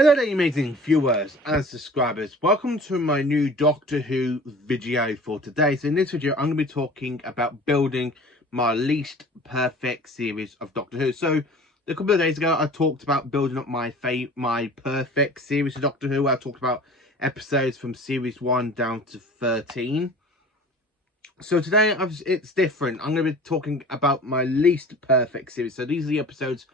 Hello there, you amazing viewers and subscribers. Welcome to my new Doctor Who video for today. So in this video, I'm going to be talking about building my least perfect series of Doctor Who. So a couple of days ago, I talked about building up my perfect series of Doctor Who. I talked about episodes from series 1 down to 13. So today, it's different. I'm going to be talking about my least perfect series. So these are the episodes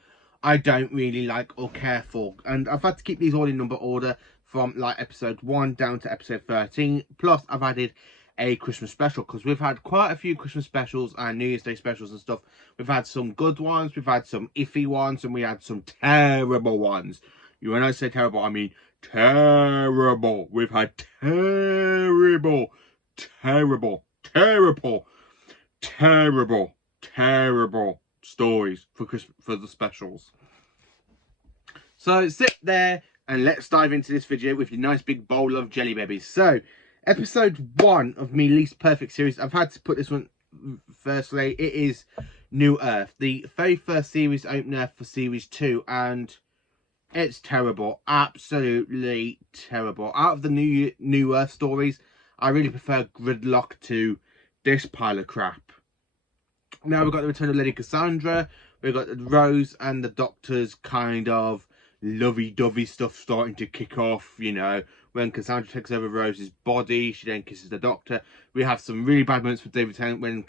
I don't really like or care for, and I've had to keep these all in number order from like episode 1 down to episode 13. Plus I've added a Christmas special because we've had quite a few Christmas specials and New Year's Day specials and stuff. We've had some good ones, we've had some iffy ones, and we had some terrible ones. When I say terrible, I mean terrible. We've had terrible stories for the specials. So sit there and let's dive into this video with your nice big bowl of jelly babies. So episode 1 of me least perfect series, I've had to put this one firstly. It is New Earth, the very first series opener for series 2, and it's terrible, absolutely terrible. Out of the New Earth stories, I really prefer Gridlock to this pile of crap. Now we've got the return of Lady Cassandra, we've got Rose and the Doctor's kind of lovey-dovey stuff starting to kick off, you know, when Cassandra takes over Rose's body, she then kisses the Doctor. We have some really bad moments with David Tennant when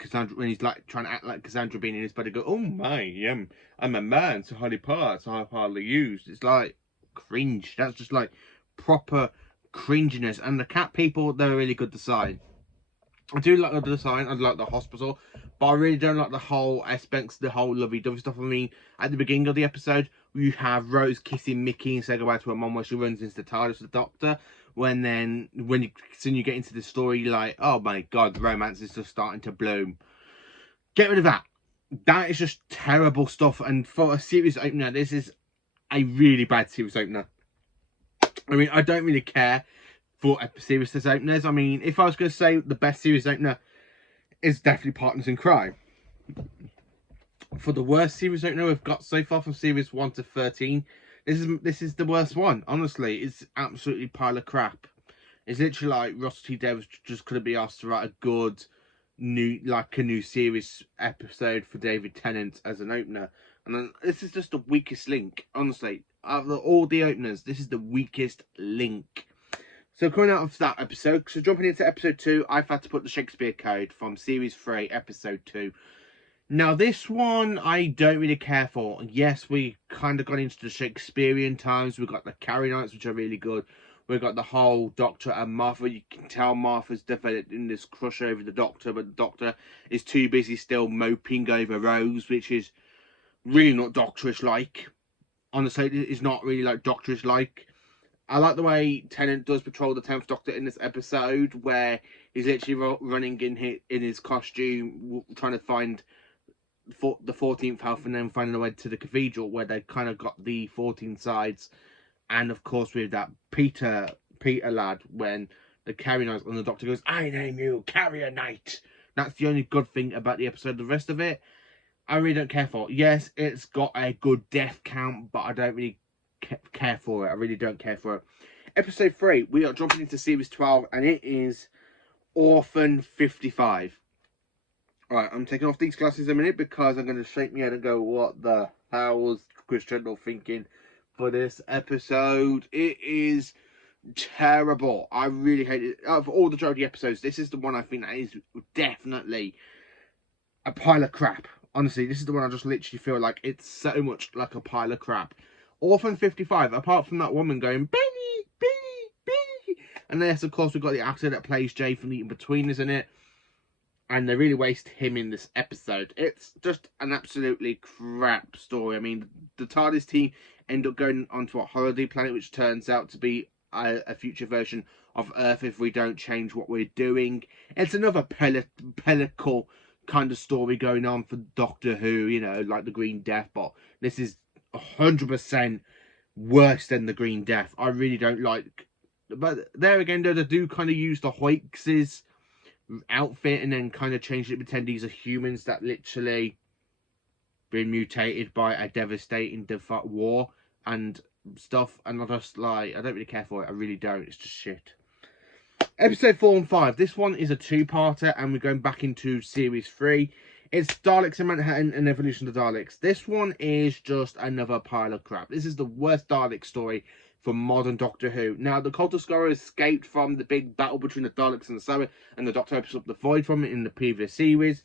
he's like trying to act like Cassandra being in his body, go, oh my, I'm a man, so hardly parts, I hardly used. It's like cringe. That's just like proper cringiness. And the cat people, they're a really good design. I do like the design, I like the hospital, but I really don't like the whole aspects, the whole lovey-dovey stuff. I mean, at the beginning of the episode, you have Rose kissing Mickey and saying goodbye to her mum while she runs into the TARDIS with the Doctor. When you get into the story, you're like, oh my god, the romance is just starting to bloom. Get rid of that. That is just terrible stuff. And for a series opener, this is a really bad series opener. I mean, I don't really care for series openers. I mean, if I was going to say the best series opener is definitely Partners in Crime. For the worst series opener we've got so far from series 1 to 13, this is the worst one. Honestly, it's absolutely pile of crap. It's literally like Russell T Davies just couldn't be asked to write a good new series episode for David Tennant as an opener. And then this is just the weakest link. Honestly, out of all the openers, this is the weakest link. So coming out of that episode, so jumping into episode 2, I've had to put the Shakespeare Code from series 3, episode 2. Now this one I don't really care for. Yes, we kind of got into the Shakespearean times. We've got the Carrie Nights, which are really good. We've got the whole Doctor and Martha. You can tell Martha's developing this crush over the Doctor, but the Doctor is too busy still moping over Rose, which is really not Doctorish-like. Honestly, it's not really like Doctorish-like. I like the way Tennant does patrol the 10th Doctor in this episode, where he's literally running in his costume, trying to find the 14th house, and then finding a way to the cathedral, where they kind of got the 14 sides. And of course, with that Peter lad, when the Carrier Knight and the Doctor goes, I name you Carrier Knight. That's the only good thing about the episode. The rest of it, I really don't care for. Yes, it's got a good death count, but I don't really care for it. I really don't care for it. Episode 3, we are jumping into series 12, and it is Orphan 55. Alright, I'm taking off these glasses a minute because I'm going to shake my head and go, what the hell was Chris Trendle thinking for this episode? It is terrible. I really hate it. Out of all the Jodie episodes, this is the one I think that is definitely a pile of crap. Honestly, this is the one I just literally feel like it's so much like a pile of crap. Orphan 55, apart from that woman going, Benny, Benny, Benny. And yes, of course, we've got the actor that plays Jay from The In-Betweeners in it. And they really waste him in this episode. It's just an absolutely crap story. I mean, the TARDIS team end up going onto a holiday planet, which turns out to be a future version of Earth if we don't change what we're doing. It's another pellicle kind of story going on for Doctor Who, you know, like the Green Death, but this is 100% worse than the Green Death. I really don't like, but there again, though, they do kind of use the Hoix's outfit and then kind of change it, pretend these are humans that literally been mutated by a devastating war, and stuff, and I just like, I don't really care for it. I really don't. It's just shit. Episode 4 and 5. This one is a two-parter, and we're going back into series 3. It's Daleks and Manhattan and Evolution of the Daleks. This one is just another pile of crap. This is the worst Dalek story from modern Doctor Who. Now, the Cult of Scarra escaped from the big battle between the Daleks and the Sarah, and the Doctor opens up the void from it in the previous series.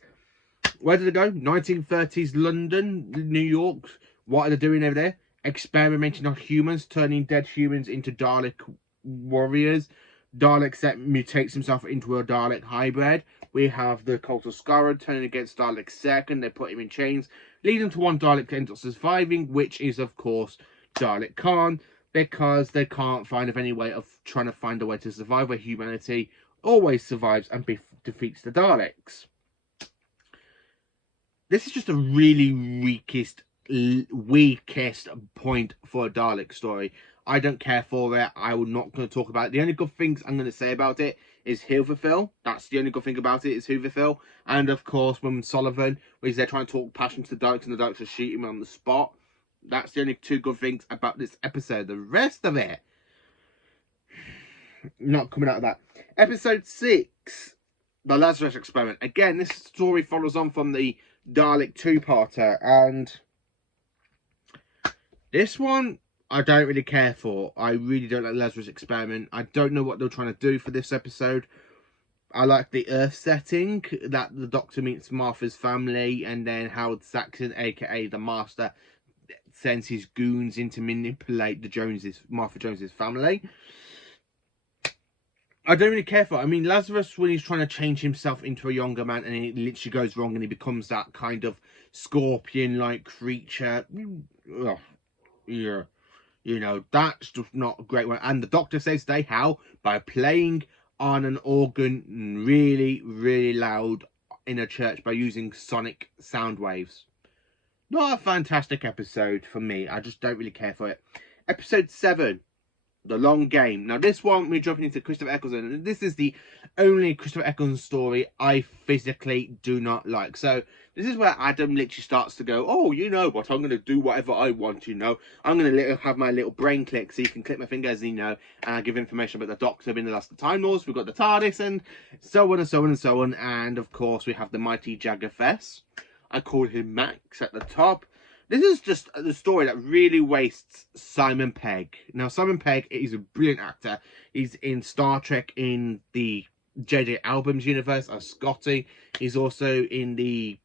Where did it go? 1930s London, New York. What are they doing over there? Experimenting on humans, turning dead humans into Dalek warriors. Dalek set mutates himself into a Dalek hybrid. We have the Cult of Scarra turning against Dalek second. They put him in chains, leading to one Dalek ends up surviving, which is, of course, Dalek Khan, because they can't find any way of trying to find a way to survive where humanity always survives and defeats the Daleks. This is just a really weakest point for a Dalek story. I don't care for it. I'm not going to talk about it. The only good things I'm going to say about it is Hooverphil. That's the only good thing about it, is Hooverphil. And of course, when Sullivan, where they're trying to talk passion to the Daleks and the Daleks are shooting him on the spot. That's the only two good things about this episode. The rest of it, not coming out of that. Episode 6, The Lazarus Experiment. Again, this story follows on from the Dalek two-parter, and this one I don't really care for. I really don't like Lazarus Experiment. I don't know what they're trying to do for this episode. I like the Earth setting, that the Doctor meets Martha's family, and then Howard Saxon, aka the Master, sends his goons in to manipulate the Martha Jones's family. I don't really care for it. I mean, Lazarus, when he's trying to change himself into a younger man and it literally goes wrong and he becomes that kind of scorpion-like creature. Ugh, yeah. You know, that's just not a great one. And the Doctor says today how? By playing on an organ really, really loud in a church by using sonic sound waves. Not a fantastic episode for me. I just don't really care for it. Episode 7. The Long Game. Now, this one, we're jumping into Christopher Eccleston. And this is the only Christopher Eccleston story I physically do not like. So, this is where Adam literally starts to go, oh, you know what, I'm going to do whatever I want, you know. I'm going to have my little brain click so you can click my fingers, you know, and I give information about the Doctor in the last Time Lords. We've got the TARDIS and so on and so on and so on. And, of course, we have the mighty Jaggerfest. I call him Max at the top. This is just the story that really wastes Simon Pegg. Now, Simon Pegg is a brilliant actor. He's in Star Trek in the J.J. Abrams universe as Scotty. He's also in the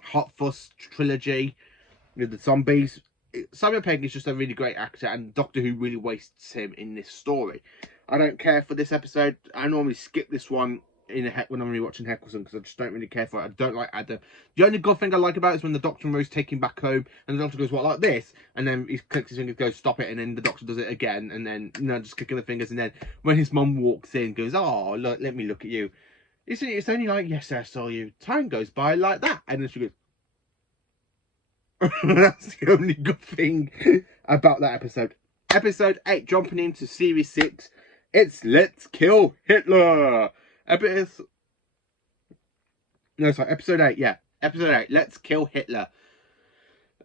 Hot Fuzz trilogy with the zombies. Simon Pegg is just a really great actor, and Doctor Who really wastes him in this story. I don't care for this episode. I normally skip this one when I'm rewatching Eccleston because I just don't really care for it. I don't like Adam. The only good thing I like about it is when the Doctor and Rose take him back home and the Doctor goes, what, like this? And then he clicks his fingers, goes, stop it, and then the Doctor does it again, and then, you know, just clicking the fingers, and then when his mum walks in, goes, oh, look, let me look at you. It's only like, yes, I saw you. Time goes by like that. And then she goes, that's the only good thing about that episode. Episode 8, jumping into Series 6, it's Let's Kill Hitler. Episode 8, yeah. Episode 8, Let's Kill Hitler.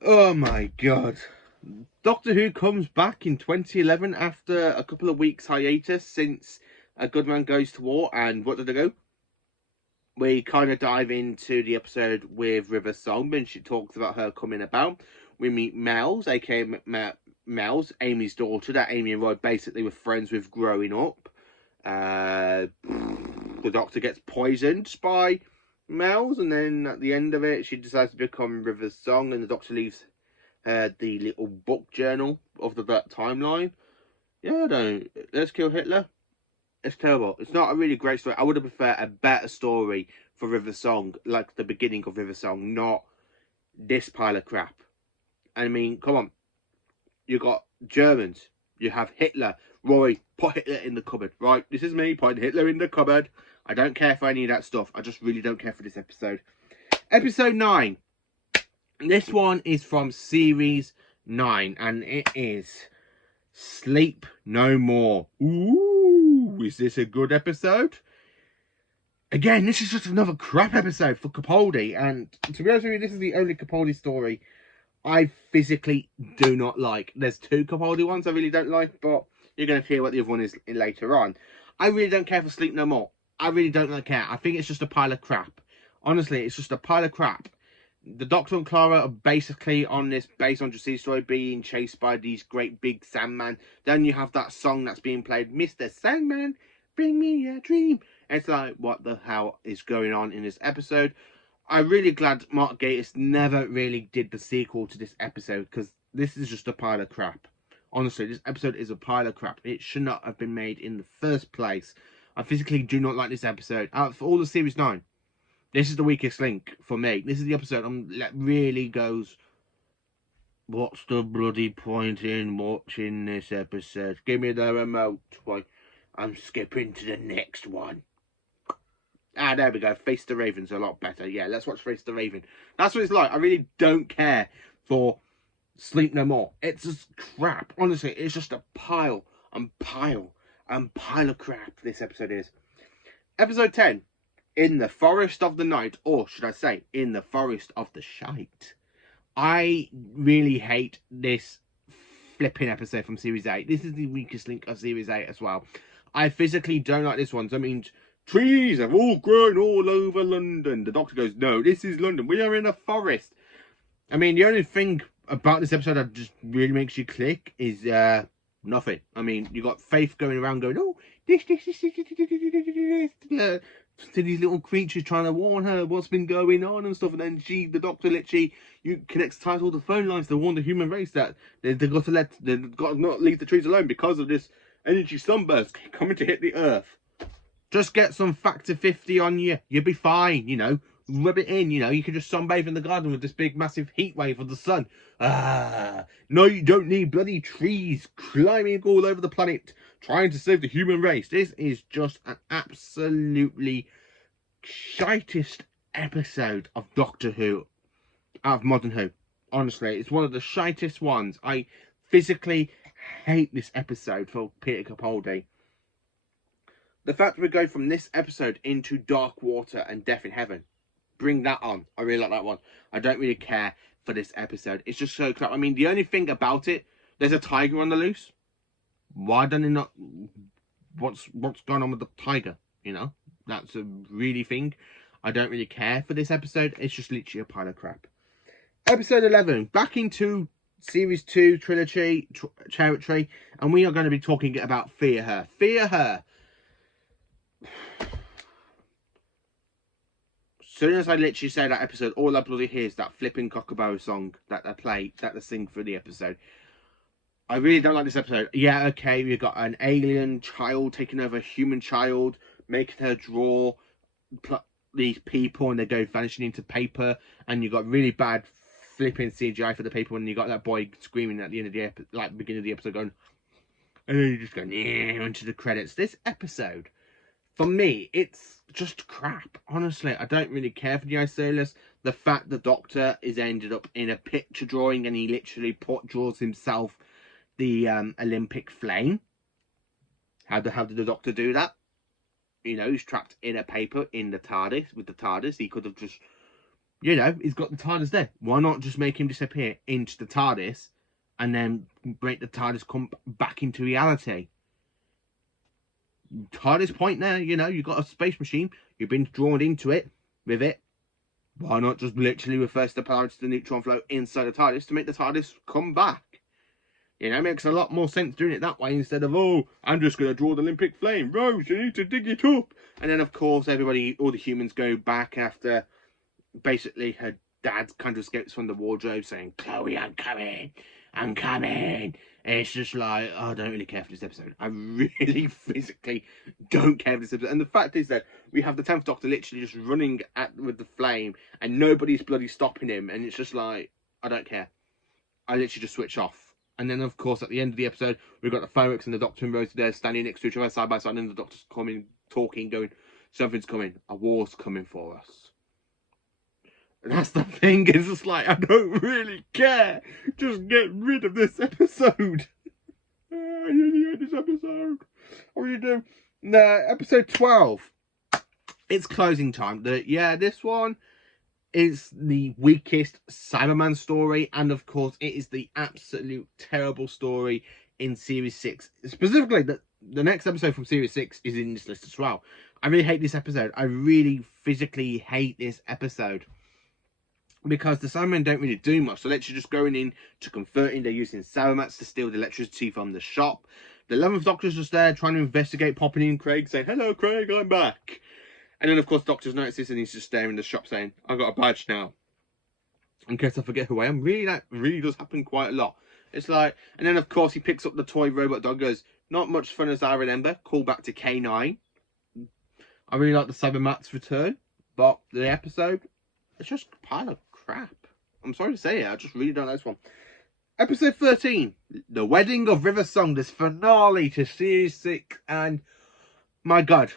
Oh my god. Doctor Who comes back in 2011 after a couple of weeks hiatus since A Good Man Goes to War, and what did they go? We kind of dive into the episode with River Song, and she talks about her coming about. We meet Mel's, aka Mel's, Amy's daughter, that Amy and Roy basically were friends with growing up. The Doctor gets poisoned by Mel's, and then at the end of it, she decides to become River's Song, and the Doctor leaves her the little book journal of that timeline. Yeah, Let's Kill Hitler. It's terrible. It's not a really great story. I would have preferred a better story for River Song, like the beginning of River Song, not this pile of crap. I mean, come on. You got Germans. You have Hitler. Roy, put Hitler in the cupboard. Right, this is me putting Hitler in the cupboard. I don't care for any of that stuff. I just really don't care for this episode. Episode 9. This one is from Series 9, and it is Sleep No More. Ooh, is this a good episode? Again, this is just another crap episode for Capaldi, and to be honest with you, this is the only Capaldi story I physically do not like. There's two Capaldi ones I really don't like, but you're going to hear what the other one is later on. I really don't care for Sleep No More. I really don't care. I think it's just a pile of crap. Honestly, it's just a pile of crap. The Doctor and Clara are basically on this, based on Jacee's story, being chased by these great big Sandman. Then you have that song that's being played, Mr. Sandman, bring me a dream. And it's like, what the hell is going on in this episode? I'm really glad Mark Gatiss never really did the sequel to this episode, because this is just a pile of crap. Honestly, this episode is a pile of crap. It should not have been made in the first place. I physically do not like this episode. Out of all the Series 9, this is the weakest link for me. This is the episode that really goes, what's the bloody point in watching this episode? Give me the remote. Why, I'm skipping to the next one. Ah, there we go. Face the Raven's a lot better. Yeah, let's watch Face the Raven. That's what it's like. I really don't care for Sleep No More. It's just crap. Honestly, it's just a pile of crap this episode is. Episode 10. In the Forest of the Night, or should I say, in the Forest of the Shite. I really hate this flipping episode from Series 8. This is the weakest link of Series 8 as well. I physically don't like this one. So, I mean, trees have all grown all over London. The Doctor goes, no, this is London. We are in a forest. I mean, the only thing about this episode that just really makes you click is nothing. I mean, you got Faith going around going, oh, this, to these little creatures trying to warn her what's been going on and stuff, and then the Doctor literally connects ties all the phone lines to warn the human race that they've got to not leave the trees alone because of this energy sunburst coming to hit the Earth. Just get some factor 50 on you, you'll be fine, you know. Rub it in, you know. You can just sunbathe in the garden with this big massive heat wave of the sun. No, you don't need bloody trees climbing all over the planet trying to save the human race. This is just an absolutely shitest episode of Doctor Who out of Modern Who. Honestly, it's one of the shitest ones. I physically hate this episode for Peter Capaldi. The fact we go from this episode into Dark Water and Death in Heaven, bring that on. I really like that one. I don't really care for this episode. It's just so crap. I mean, the only thing about it, there's a tiger on the loose. Why don't they not? What's going on with the tiger? You know, that's a really thing. I don't really care for this episode. It's just literally a pile of crap. Episode 11, back into Series 2 trilogy territory, and we are going to be talking about Fear Her. Fear Her. As soon as I literally say that episode, all I bloody hear is that flipping Cockabow song that they sing for the episode. I really don't like this episode. Yeah, okay, we've got an alien child taking over a human child, making her draw these people, and they go vanishing into paper, and you got really bad flipping CGI for the paper, and you got that boy screaming at the end of the beginning of the episode, going, and then you just go into the credits. This episode, for me, it's just crap. Honestly, I don't really care for the Isolus. The fact the Doctor is ended up in a picture drawing, and he literally draws himself the Olympic flame. How did the Doctor do that? You know, he's trapped in a paper in the TARDIS. With the TARDIS, he could have just, you know, he's got the TARDIS there. Why not just make him disappear into the TARDIS and then make the TARDIS come back into reality? TARDIS point there, you know, you've got a space machine, you've been drawn into it with it. Why not just literally reverse the polarity to the neutron flow inside the TARDIS to make the TARDIS come back? You know, it makes a lot more sense doing it that way instead of, oh, I'm just going to draw the Olympic flame. Rose, you need to dig it up. And then, of course, all the humans go back after basically her dad kind of escapes from the wardrobe saying, Chloe, I'm coming. I'm coming. And it's just like, oh, I don't really care for this episode. I really physically don't care for this episode. And the fact is that we have the 10th Doctor literally just running with the flame and nobody's bloody stopping him. And it's just like, I don't care. I literally just switch off. And then, of course, at the end of the episode, we've got the fireworks and the Doctor and Rose there standing next to each other side by side. And the Doctor's coming, talking, going, something's coming. A war's coming for us. And that's the thing, it's just like, I don't really care. Just get rid of this episode. I really hate this episode. I really do. No, episode 12. It's closing time. This one, is the weakest Cyberman story, and of course it is the absolute terrible story in series 6. Specifically, the next episode from series 6 is in this list as well. I really hate this episode. I really physically hate this episode because the Cybermen don't really do much. They're literally just going in to converting. They're using Cybermats to steal the electricity from the shop. The 11th Doctor's just there trying to investigate, popping in Craig, saying, "Hello, Craig, I'm back." And then, of course, Doctor's noticed this and he's just staring in the shop saying, "I've got a badge now, in case I forget who I am." Really, that really does happen quite a lot. It's like, and then, of course, he picks up the toy robot dog, goes, "Not much fun as I remember." Call back to K9. I really like the Cybermats return, but the episode, it's just a pile of crap. I'm sorry to say it, I just really don't like this one. Episode 13, The Wedding of River Song, this finale to series 6, and my God,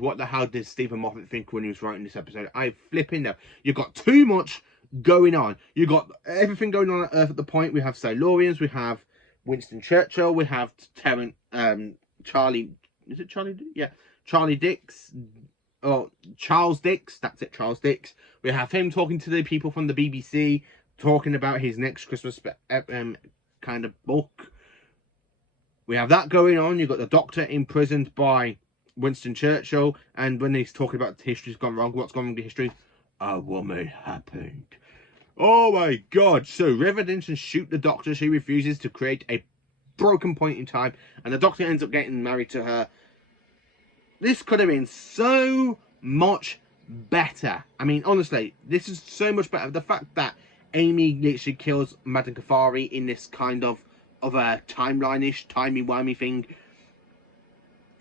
what the hell did Stephen Moffat think when he was writing this episode? I flipping know. You've got too much going on. You've got everything going on Earth at the point. We have Silurians, we have Winston Churchill, we have Charlie, is it Charlie? Yeah, Charlie Dix. Oh, Charles Dix. That's it, Charles Dix. We have him talking to the people from the BBC, talking about his next Christmas kind of book. We have that going on. You've got the Doctor imprisoned by Winston Churchill, and when he's talking about history's gone wrong, what's gone wrong with history? A woman happened. Oh my God! So River Denton shoot the Doctor. She refuses to create a broken point in time, and the Doctor ends up getting married to her. This could have been so much better. I mean, honestly, this is so much better. The fact that Amy literally kills Madame Kafari in this kind of a timeline-ish, timey-wimey thing.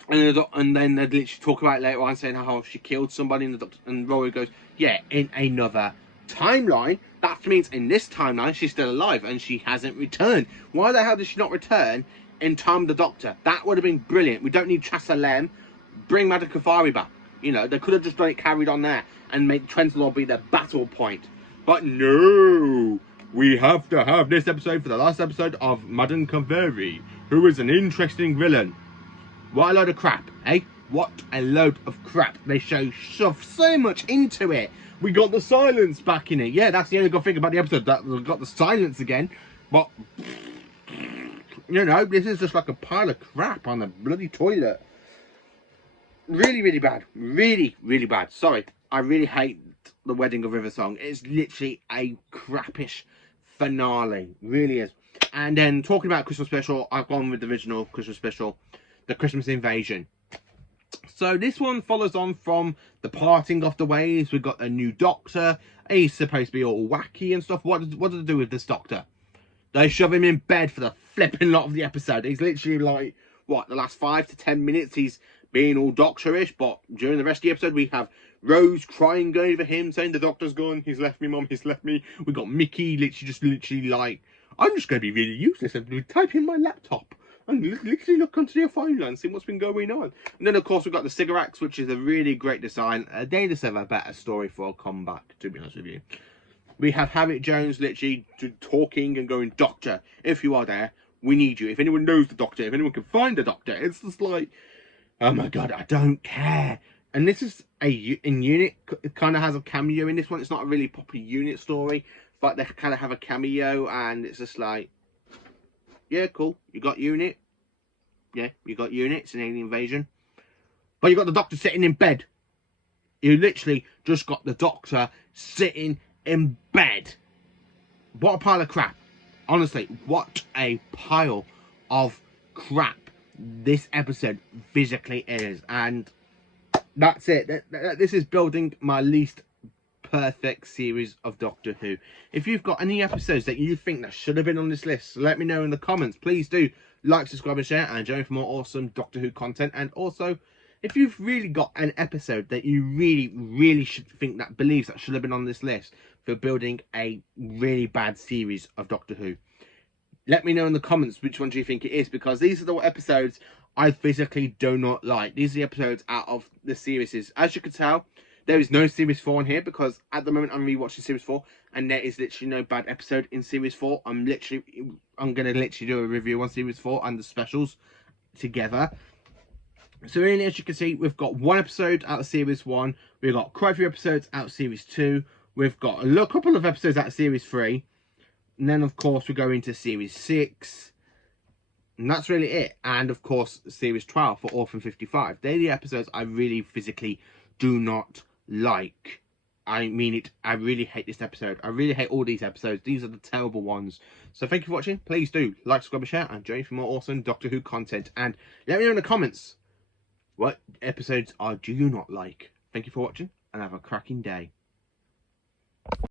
And then they literally talk about it later on, saying how she killed somebody, and Rory goes, "Yeah, in another timeline. That means in this timeline, she's still alive, and she hasn't returned. Why the hell did she not return in Time of the Doctor? That would have been brilliant. We don't need Chassa Lem. Bring Madame Kafari back. You know, they could have just done it carried on there and make Trentlaw be the battle point. But no, we have to have this episode for the last episode of Madame Kafari, who is an interesting villain. What a load of crap, eh? What a load of crap. They shove so much into it. We got the silence back in it. Yeah, that's the only good thing about the episode, that we got the silence again. But, you know, this is just like a pile of crap on the bloody toilet. Really, really bad. Really, really bad. Sorry. I really hate The Wedding of River Song. It's literally a crappish finale. Really is. And then talking about Christmas special, I've gone with the original Christmas special, The Christmas Invasion. So this one follows on from the parting of the ways. We've got a new Doctor. He's supposed to be all wacky and stuff. What did they do with this Doctor? They shove him in bed for the flipping lot of the episode. He's literally like, what, the last 5 to 10 minutes he's being all Doctor-ish, but during the rest of the episode we have Rose crying over him, saying the Doctor's gone, he's left me, Mum, he's left me. We got Mickey literally like, I'm just going to be really useless and type in my laptop and literally look onto your phone and see what's been going on. And then of course we've got the cigarettes, which is a really great design. They deserve a better story for a comeback, to be honest with you. We have Harriet Jones literally talking and going, "Doctor, if you are there, we need you. If anyone knows the Doctor, if anyone can find the Doctor." It's just like, oh my God, I don't care. And this is in Unit, it kind of has a cameo in this one. It's not a really proper Unit story, but they kind of have a cameo, and it's just like, yeah, cool. You got Unit. Yeah, you got Unit. It's an alien invasion. But you got the Doctor sitting in bed. You literally just got the Doctor sitting in bed. What a pile of crap. Honestly, what a pile of crap this episode physically is. And that's it. This is building my least perfect series of Doctor Who. If you've got any episodes that you think that should have been on this list, let me know in the comments. Please do like, subscribe and share, and join for more awesome Doctor Who content. And also, if you've really got an episode that you really should think that believes that should have been on this list for building a really bad series of Doctor Who, let me know in the comments which one do you think it is, because these are the episodes I physically do not like. These are the episodes out of the series. As you can tell, there is no series 4 in here, because at the moment I'm rewatching series 4 and there is literally no bad episode in series 4. I'm going to literally do a review on series 4 and the specials together. So really, as you can see, we've got one episode out of series 1. We've got quite a few episodes out of series 2. We've got a couple of episodes out of series 3. And then, of course, we go into series 6. And that's really it. And, of course, series 12 for Orphan 55. They're the episodes I really physically do not like. I mean it. I really hate this episode. I really hate all these episodes. These are the terrible ones. So thank you for watching. Please do like, subscribe, and share. And join me for more awesome Doctor Who content. And let me know in the comments, what episodes do you not like? Thank you for watching, and have a cracking day.